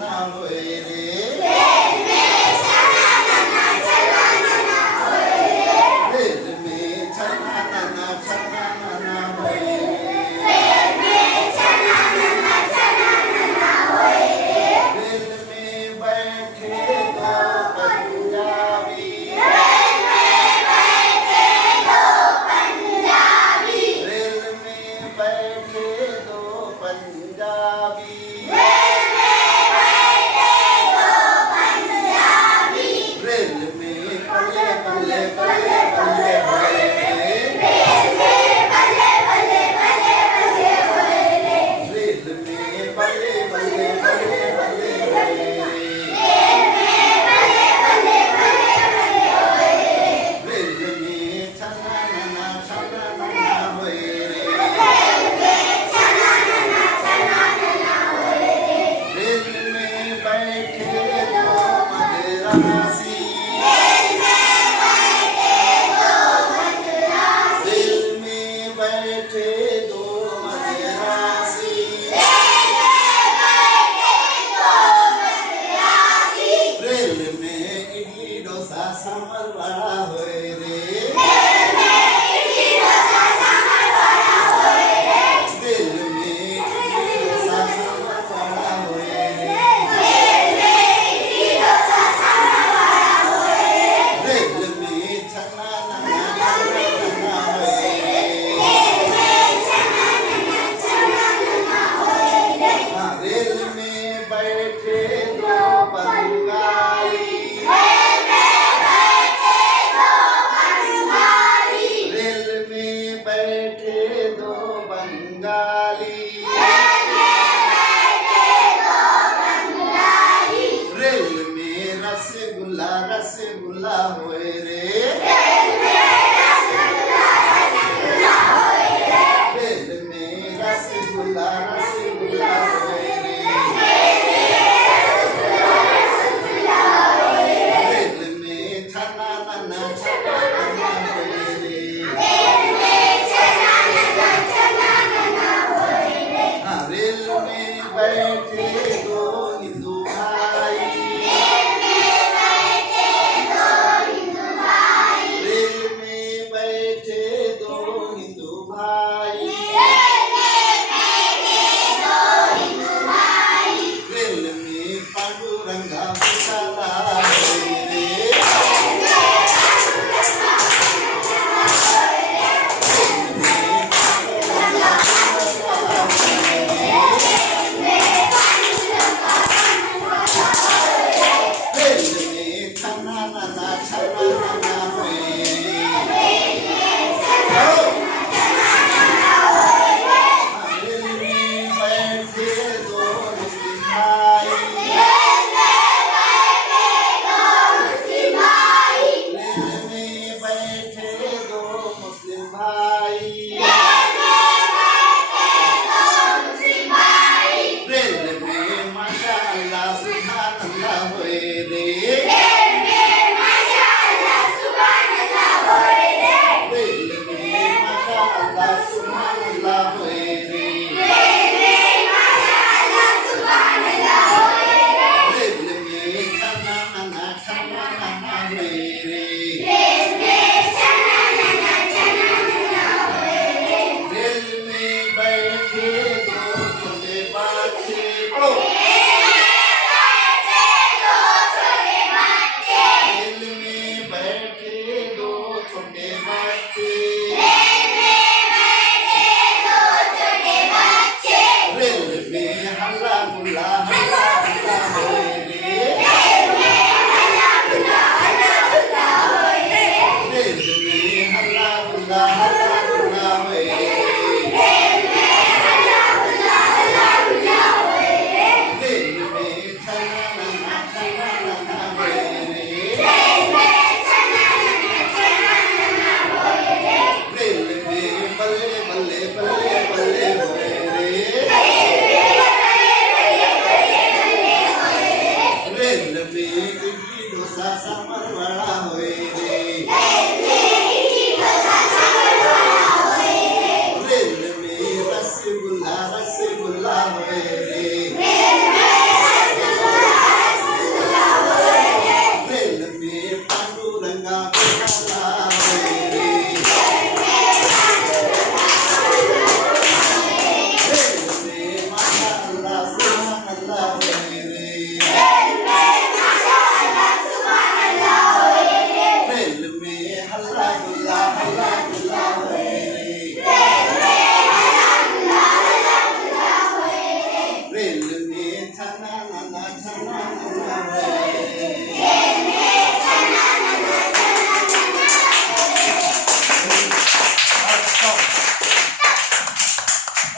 ना होए रे रेल में छना ना होए रेल में बैठे दो पंजाबी रेल में बैठे दो पंजाबी रेल में बल्ले बल्ले बल्ले बल्ले होए रेल में बल्ले बल्ले बल्ले बल्ले रेल में छना ना होए रेल में बैठे दो मदरासी रेल में बैठे दो मदरासी रेल में इडली डोसा सांभर वड़ा होए रे रेल में इडली डोसा सांभर वड़ा होए रेल में छना ना होए रेल में बैठे दो बंगाली रेल में बैठे दो बंगाली रेल में रसगुल्ला होए रे रेल में रसगुल्ला होए रेल में छना ना होए रे हाँ रेल में बैठे दो हिंदू भाई रेल में बैठे दो हिंदू भाई रेल में पांडुरंगा पुजारा होए रे रेल में छना ना होए रेल में बैठे दो मुस्लिम भाई रेल में बैठे दो मुस्लिम भाई रेल में माशाअल्लाह सुभान अल्लाह होए रे रेल में माशाअल्लाह सुभान अल्लाह होए रेल में छना ना होए रे रेल में बैठे दो छोटे बच्चे रेल में बैठे दो छोटे बच्चे रेल में हल्ला गुल्ला होए रे रेल में हल्ला गुल्ला होए रेल में સનમ આવે